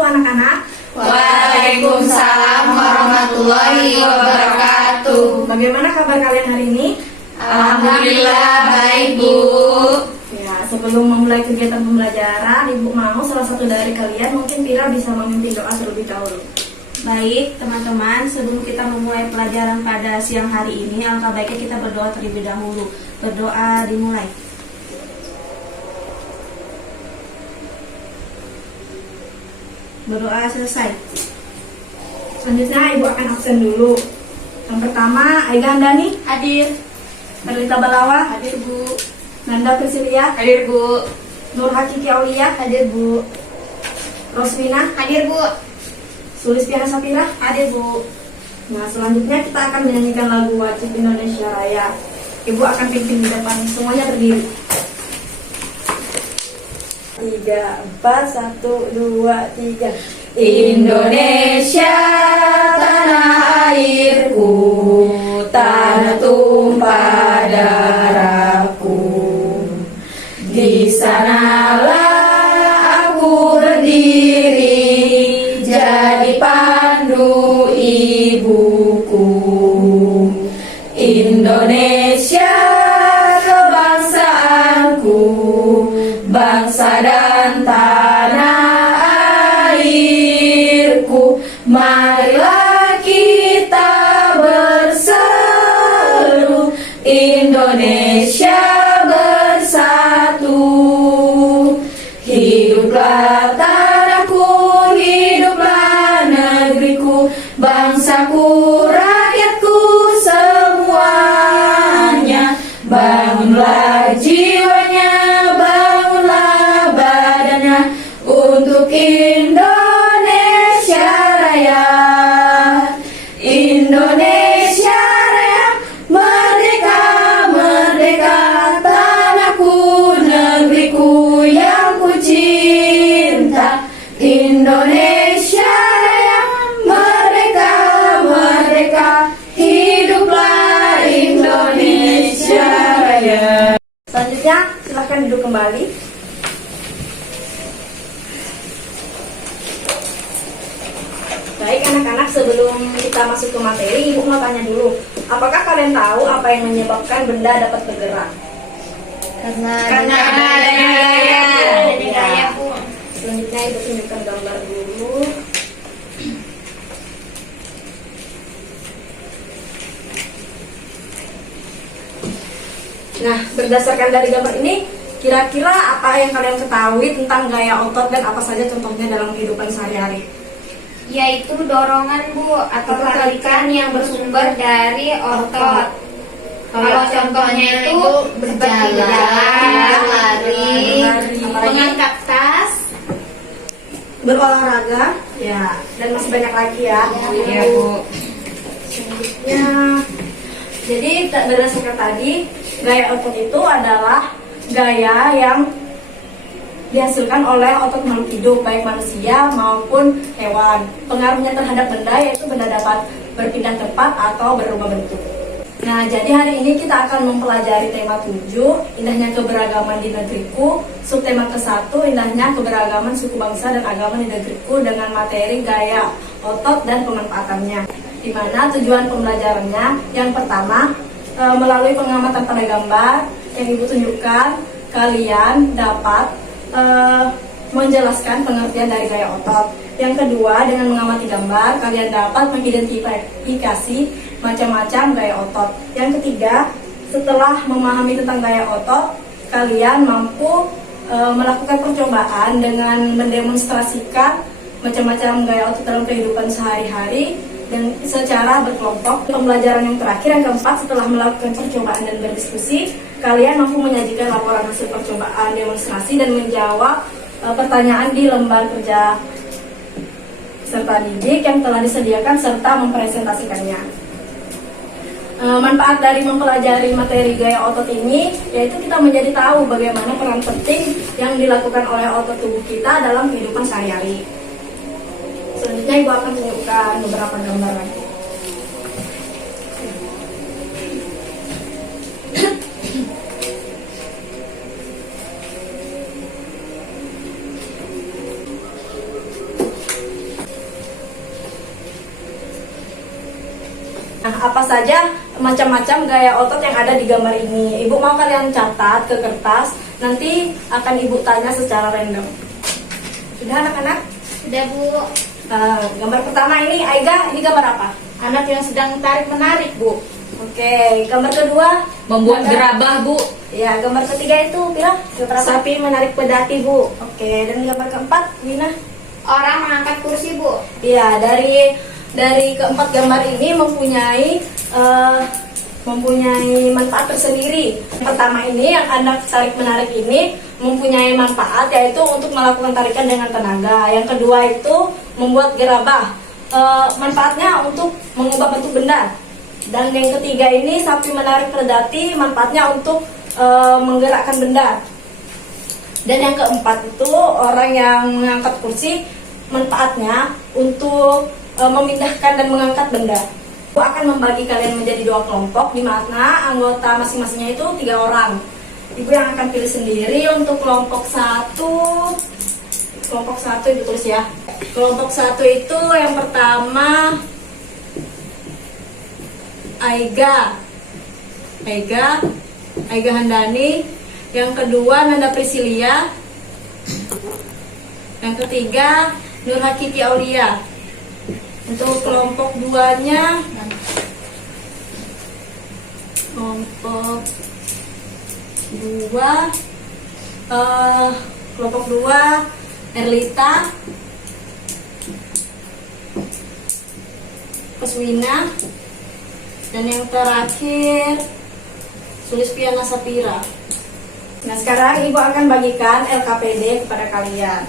wabarakatuh anak-anak. Waalaikumsalam warahmatullahi wabarakatuh. Bagaimana kabar kalian hari ini? Alhamdulillah baik, Bu. Ya, sebelum memulai kegiatan pembelajaran, Ibu mau salah satu dari kalian mungkin Pira bisa memimpin doa terlebih dahulu. Baik, teman-teman, sebelum kita memulai pelajaran pada siang hari ini, alangkah baiknya kita berdoa terlebih dahulu. Berdoa dimulai. Berdoa selesai. Selanjutnya Ibu akan absen dulu. Yang pertama, Aiga Andani, Hadir. Merlita Balawa, Hadir, Bu. Nanda Priscilia, Hadir, Bu. Nur Hakiki Aulia, Hadir, Bu. Roswina, Hadir, Bu. Sulistiana Sapira. Hadir, Bu. Nah, selanjutnya kita akan menyanyikan lagu wajib Indonesia Raya. Ibu akan pimpin di depan, semuanya berdiri. 3, 4, 1, 2, 3. Indonesia tanah airku, tanah tumpah darahku. Di sanalah aku berdiri, jadi pandu ibuku. Indonesia kebangsaanku, bangsa dan tanah airku. Marilah kita berseru, Indonesia bersatu. Hiduplah tanahku, hiduplah negeriku, bangsaku, rakyatku semuanya. Bangunlah jiwanya, bangunlah badannya untuk Indonesia Raya. Indonesia Raya, merdeka, merdeka, tanahku, negeriku yang ku cinta. Indonesia Raya, merdeka, merdeka, hiduplah Indonesia Raya. Selanjutnya, silahkan duduk kembali. Baik anak-anak, sebelum kita masuk ke materi, Ibu mau tanya dulu. Apakah kalian tahu apa yang menyebabkan benda dapat bergerak? Karena adanya gaya. Adanya gaya, Bu. Selanjutnya Ibu tunjukkan gambar dulu. Nah, berdasarkan dari gambar ini, kira-kira apa yang kalian ketahui tentang gaya otot dan apa saja contohnya dalam kehidupan sehari-hari? Yaitu dorongan, Bu, atau tarikan yang bersumber dari otot. Kalau contohnya itu berjalan, lari, mengangkat tas, Berolahraga, ya, dan masih banyak lagi ya. Ya, Bu. Selanjutnya, jadi berdasarkan tadi, gaya otot itu adalah gaya yang dihasilkan oleh otot makhluk hidup, baik manusia maupun hewan. Pengaruhnya terhadap benda yaitu benda dapat berpindah tempat atau berubah bentuk. Nah, jadi hari ini kita akan mempelajari tema 7, indahnya keberagaman di negeriku. Subtema ke-1, indahnya keberagaman suku bangsa dan agama di negeriku, dengan materi gaya otot dan pemanfaatannya. Di mana tujuan pembelajarannya, yang pertama, melalui pengamatan pada gambar yang Ibu tunjukkan, kalian dapat menjelaskan pengertian dari gaya otot. Yang kedua, dengan mengamati gambar, kalian dapat mengidentifikasi macam-macam gaya otot. Yang ketiga, setelah memahami tentang gaya otot, kalian mampu melakukan percobaan dengan mendemonstrasikan macam-macam gaya otot dalam kehidupan sehari-hari dan secara berkelompok. Pembelajaran yang terakhir, yang keempat, setelah melakukan percobaan dan berdiskusi, kalian mampu menyajikan laporan hasil percobaan, demonstrasi, dan menjawab pertanyaan di lembar kerja peserta didik yang telah disediakan serta mempresentasikannya. Manfaat dari mempelajari materi gaya otot ini yaitu kita menjadi tahu bagaimana peran penting yang dilakukan oleh otot tubuh kita dalam kehidupan sehari-hari. Selanjutnya Ibu akan tunjukkan beberapa gambar lagi. Nah, apa saja macam-macam gaya otot yang ada di gambar ini? Ibu mau kalian catat ke kertas, nanti akan ibu tanya secara random. Sudah anak-anak? Udah Bu. Gambar pertama ini, Aiga, ini gambar apa? Anak yang sedang tarik-menarik Bu. Oke, gambar kedua? Membuat Gambar- gerabah, Bu. Ya, gambar ketiga itu, Pira? Gambar apa? Sapi menarik pedati, Bu. Oke, dan gambar keempat, Wina? Orang mengangkat kursi Bu. Iya, dari keempat gambar ini mempunyai manfaat tersendiri. Yang pertama ini, yang anak tarik menarik ini mempunyai manfaat, yaitu untuk melakukan tarikan dengan tenaga. Yang kedua itu membuat gerabah. Manfaatnya untuk mengubah bentuk benda. Dan yang ketiga ini sapi menarik pedati, manfaatnya untuk menggerakkan benda. Dan yang keempat itu orang yang mengangkat kursi, manfaatnya untuk memindahkan dan mengangkat benda. Aku akan membagi kalian menjadi 2 kelompok, di mana anggota masing-masingnya itu 3 orang. Ibu yang akan pilih sendiri untuk kelompok 1. Kelompok 1 ibu tulis ya. Kelompok 1 itu yang pertama Aiga Handani. Yang kedua Nanda Prisilia. Yang ketiga Nur Hakiki Aulia. Untuk kelompok 2-nya, kelompok 2 Erlita, Kuswina, dan yang terakhir Sulispiana Sapira. Nah, sekarang ibu akan bagikan LKPD kepada kalian.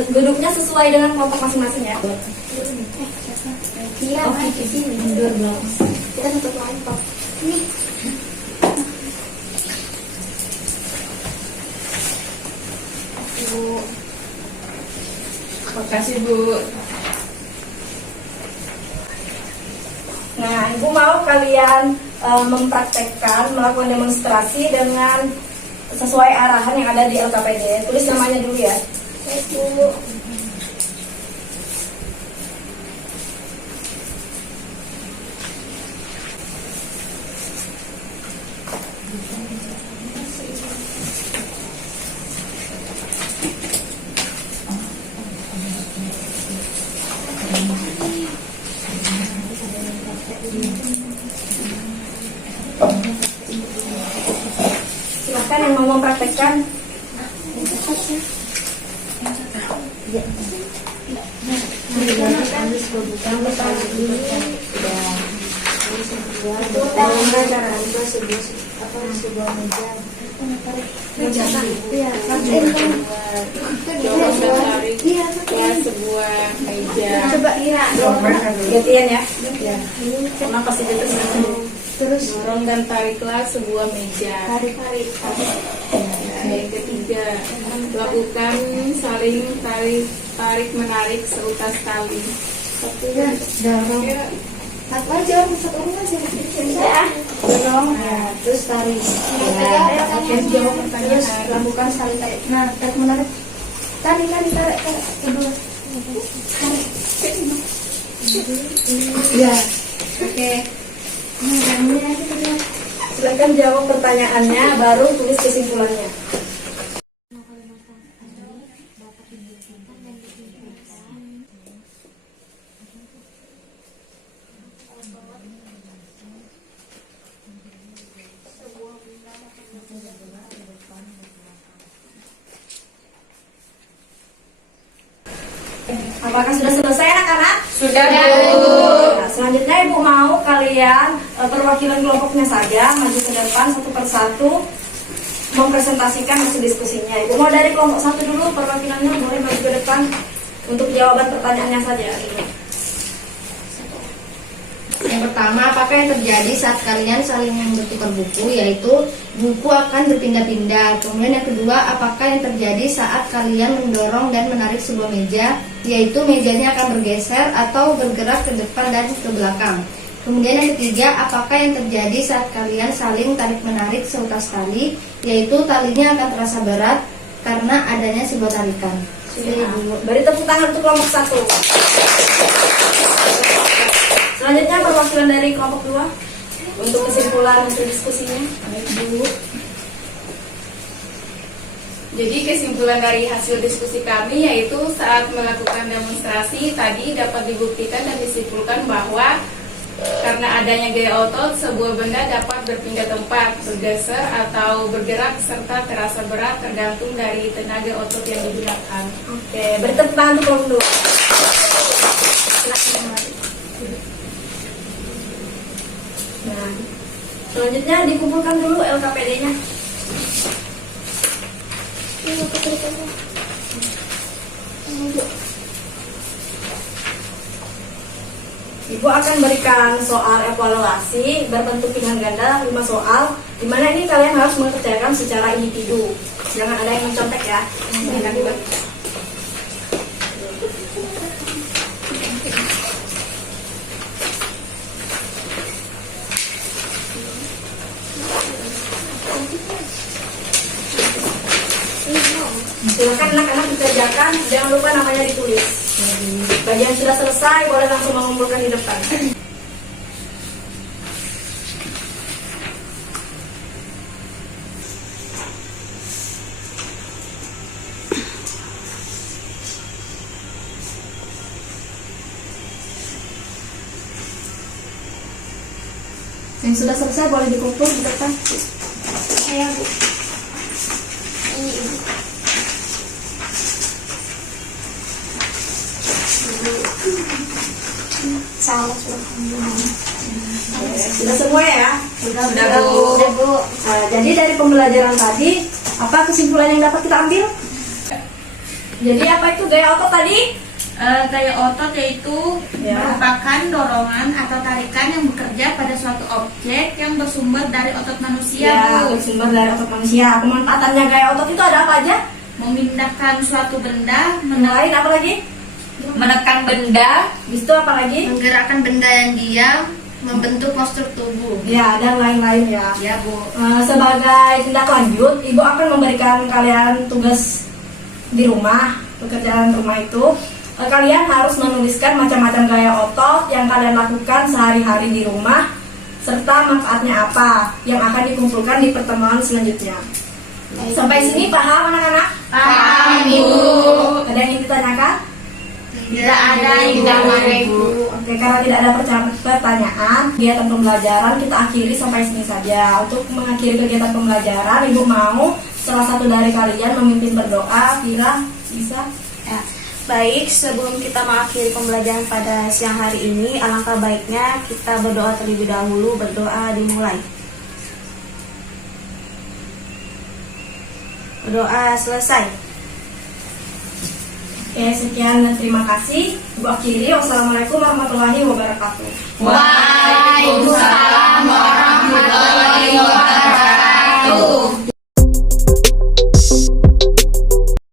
Duduknya sesuai dengan kelompok masing-masing ya. Iya, di sini. Mundur belum. Kita satu kelompok. Nih. Bu. Makasih, Bu. Nah, ibu mau kalian mempraktekkan, melakukan demonstrasi dengan sesuai arahan yang ada di LKPD. Tulis namanya dulu ya. Bu. Silahkan yang mau mempraktekkan. Sebuah meja. Coba kira. Gantian ya. Terima kasih Terus Dorong dan tariklah sebuah meja. tarik-tarik. Yang ketiga, lakukan saling tarik menarik seutas tali. Dorong. Apa aja satu orang aja. Saya. Dorong. Nah, terus tarik. Oke, Jawab pertanyaan. Lakukan saling tarik. Nah, tarik menarik. Tarik. Kedua. Ya. Oke. Silakan jawab pertanyaannya, baru tulis kesimpulannya. Apakah sudah selesai anak-anak? Sudah, Bu. Nah, selanjutnya ibu mau kalian perwakilan kelompoknya saja maju ke depan satu persatu mempresentasikan hasil diskusinya. Ibu mau dari kelompok 1 dulu, perwakilannya boleh maju ke depan untuk jawaban pertanyaannya saja. Yang pertama, apakah yang terjadi saat kalian saling bertukar buku, yaitu buku akan berpindah-pindah. Kemudian yang kedua, apakah yang terjadi saat kalian mendorong dan menarik sebuah meja, yaitu mejanya akan bergeser atau bergerak ke depan dan ke belakang. Kemudian yang ketiga, apakah yang terjadi saat kalian saling tarik-menarik seutas tali, yaitu talinya akan terasa berat karena adanya sebuah tarikan. Beri tepuk tangan untuk kelompok 1. Selanjutnya perwakilan dari kelompok 2 untuk kesimpulan untuk diskusinya. Baik, Bu. Jadi kesimpulan dari hasil diskusi kami yaitu saat melakukan demonstrasi tadi dapat dibuktikan dan disimpulkan bahwa karena adanya gaya otot, sebuah benda dapat berpindah tempat, bergeser atau bergerak serta terasa berat tergantung dari tenaga otot yang digunakan. Oke, beri tepuk tangan untuk kelompok 2. Nah, selanjutnya dikumpulkan dulu LKPD-nya. Ibu akan berikan soal evaluasi berbentuk pilihan ganda 5 soal, di mana ini kalian harus mengerjakan secara individu. Jangan ada yang mencontek ya. Jangan dibaca. Silakan anak-anak dikerjakan, jangan lupa namanya ditulis. Bagi yang sudah selesai boleh langsung mengumpulkan di depan. Yang sudah selesai boleh dikumpul di depan. Saya, Bu. Ini, Ibu. Salah Sudah semua ya? Sudah, Bu. Bu. Nah, jadi dari pembelajaran tadi, apa kesimpulan yang dapat kita ambil? Jadi apa itu gaya otot tadi? Gaya otot yaitu Ya. merupakan dorongan atau tarikan yang bekerja pada suatu objek yang bersumber dari otot manusia, Ya, Bu. bersumber dari otot manusia. Pemanfaatannya gaya otot itu ada apa aja? Memindahkan suatu benda, Lain apa lagi? menekan benda, Habis itu apa lagi? Menggerakkan benda yang diam, membentuk postur tubuh. Ya, dan lain-lain ya. ya, Bu. Sebagai tindak lanjut, Ibu akan memberikan kalian tugas di rumah, pekerjaan rumah itu. Kalian harus menuliskan macam-macam gaya otot yang kalian lakukan sehari-hari di rumah, serta manfaatnya apa yang akan dikumpulkan di pertemuan selanjutnya. Sampai sini paham anak-anak? Paham, Ibu. Ada yang ingin ditanyakan? Tidak ada, Ibu. Oke, karena tidak ada pertanyaan, kegiatan pembelajaran kita akhiri sampai sini saja. Untuk mengakhiri kegiatan pembelajaran, Ibu mau salah satu dari kalian memimpin berdoa. Kira bisa? Ya. Baik, sebelum kita mengakhiri pembelajaran pada siang hari ini, alangkah baiknya kita berdoa terlebih dahulu. Berdoa dimulai. Berdoa selesai. Oke, sekian dan terima kasih. Ibu akhiri. Wassalamualaikum warahmatullahi wabarakatuh. Waalaikumsalam.